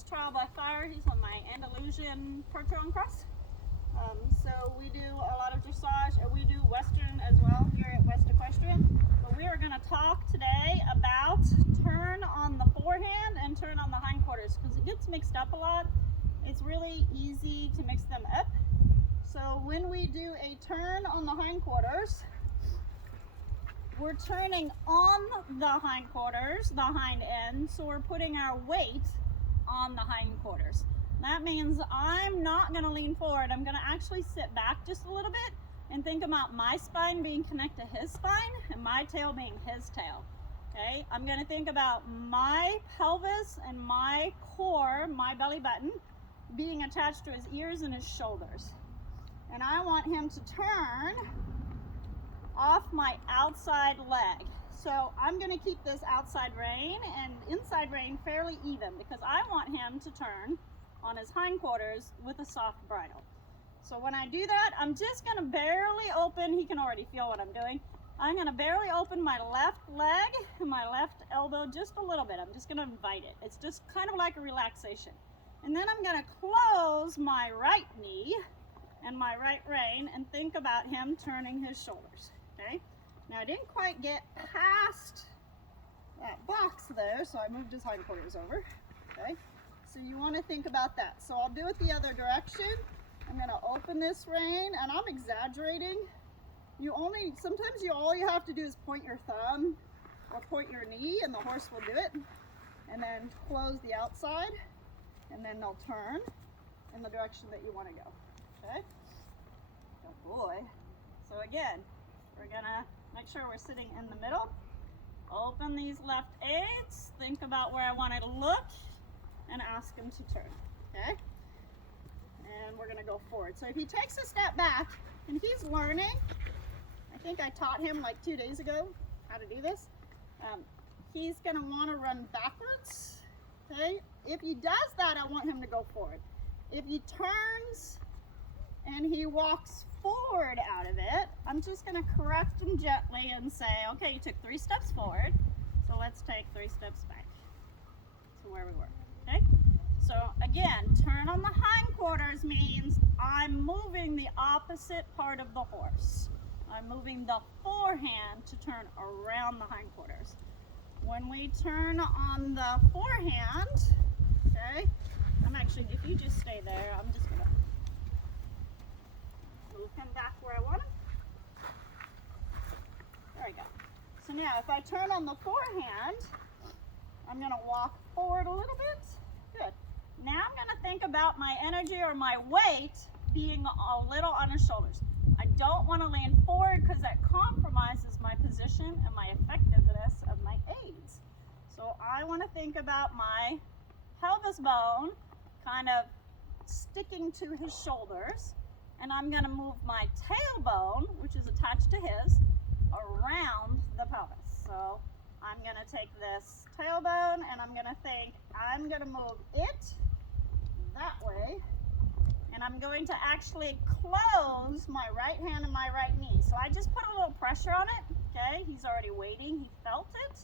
is Trial by Fyre. He's on my Andalusian Percheron cross. So we do a lot of dressage, and we do Western as well here at West Equestrian. But we are going to talk today about turn on the forehand and turn on the hindquarters, because it gets mixed up a lot. It's really easy to mix them up. So when we do a turn on the hindquarters, we're turning on the hindquarters, the hind end, so we're putting our weight on the hindquarters. That means I'm not going to lean forward. I'm going to actually sit back just a little bit and think about my spine being connected to his spine and my tail being his tail. Okay, I'm going to think about my pelvis and my core, my belly button, being attached to his ears and his shoulders. And I want him to turn off my outside leg. So I'm going to keep this outside rein and inside rein fairly even, because I want him to turn on his hindquarters with a soft bridle. So when I do that, I'm just going to barely open. He can already feel what I'm doing. I'm going to barely open my left leg and my left elbow just a little bit. I'm just going to invite it. It's just kind of like a relaxation. And then I'm going to close my right knee and my right rein and think about him turning his shoulders. Okay? Now I didn't quite get past that box though, so I moved his hindquarters over. Okay? So you want to think about that. So I'll do it the other direction. I'm going to open this rein, and I'm exaggerating. Sometimes all you have to do is point your thumb or point your knee, and the horse will do it. And then close the outside, and then they'll turn in the direction that you want to go. Okay? Good boy. So again, we're going to make sure we're sitting in the middle. Open these left aids. Think about where I want it to look, and ask him to turn, okay? And we're gonna go forward. So if he takes a step back, and he's learning, I think I taught him like 2 days ago how to do this. He's gonna wanna run backwards, okay? If he does that, I want him to go forward. If he turns and he walks forward out of it, I'm just gonna correct him gently and say, okay, you took 3 steps forward, so let's take 3 steps back to where we were. Okay, so again, turn on the hindquarters means I'm moving the opposite part of the horse. I'm moving the forehand to turn around the hindquarters. When we turn on the forehand, okay, if you just stay there, I'm just going to move him back where I want him. There we go. So now if I turn on the forehand, I'm going to walk forward a little bit. Good. Now I'm going to think about my energy or my weight being a little on his shoulders. I don't want to lean forward because that compromises my position and my effectiveness of my aids. So I want to think about my pelvis bone kind of sticking to his shoulders, and I'm going to move my tailbone, which is attached to his, around the pelvis. So I'm going to take this tailbone and I'm going to think I'm going to move it that way, and I'm going to actually close my right hand and my right knee. So I just put a little pressure on it, okay? He's already waiting, he felt it,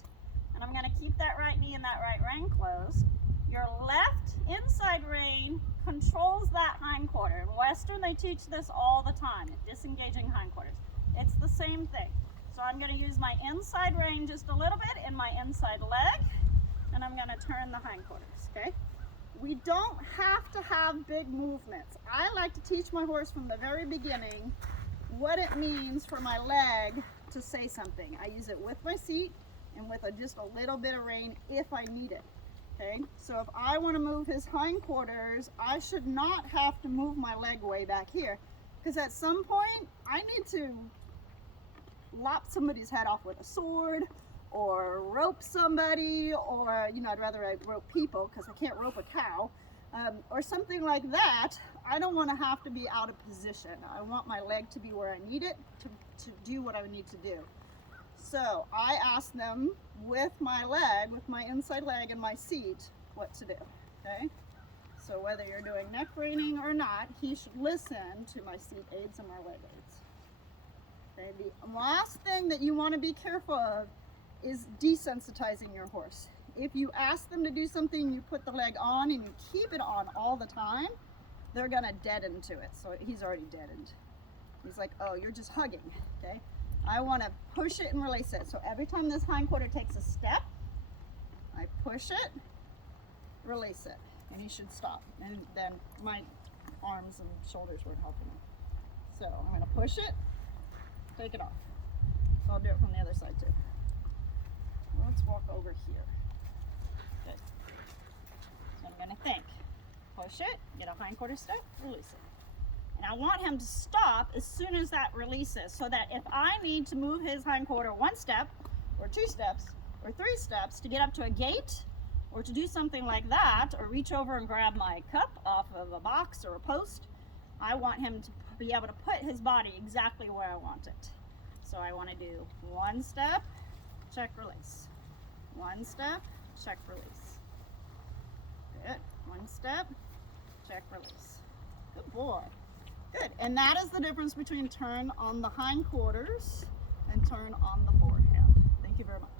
and I'm going to keep that right knee and that right rein closed. Your left inside rein controls that hindquarter. In Western, they teach this all the time, disengaging hindquarters. It's the same thing. So I'm going to use my inside rein just a little bit in my inside leg, and I'm going to turn the hindquarters, okay? We don't have to have big movements. I like to teach my horse from the very beginning what it means for my leg to say something. I use it with my seat and with just a little bit of rein if I need it, okay? So if I want to move his hindquarters, I should not have to move my leg way back here, because at some point I need to lop somebody's head off with a sword, or rope somebody, or I'd rather rope people because I can't rope a cow, or something like that. I don't want to have to be out of position. I want my leg to be where I need it to do what I need to do. So I ask them with my leg, with my inside leg and my seat, what to do, okay? So whether you're doing neck reining or not, he should listen to my seat aids and my leg aids. Okay, the last thing that you want to be careful of is desensitizing your horse. if you ask them to do something, you put the leg on and you keep it on all the time, they're gonna deaden to it. So he's already deadened. He's like, oh, you're just hugging, okay? I wanna push it and release it. So every time this hindquarter takes a step, I push it, release it, and he should stop. And then my arms and shoulders weren't helping him. So I'm gonna push it, take it off. So I'll do it from the other side too. Let's walk over here. Good. So I'm gonna think. Push it, get a hindquarter step, release it. And I want him to stop as soon as that releases, so that if I need to move his hindquarter 1 step, or 2 steps, or 3 steps to get up to a gate, or to do something like that, or reach over and grab my cup off of a box or a post, I want him to be able to put his body exactly where I want it. So I want to do 1 step, check, release. 1 step, check, release. Good. 1 step, check, release. Good boy. Good. And that is the difference between turn on the hindquarters and turn on the forehand. Thank you very much.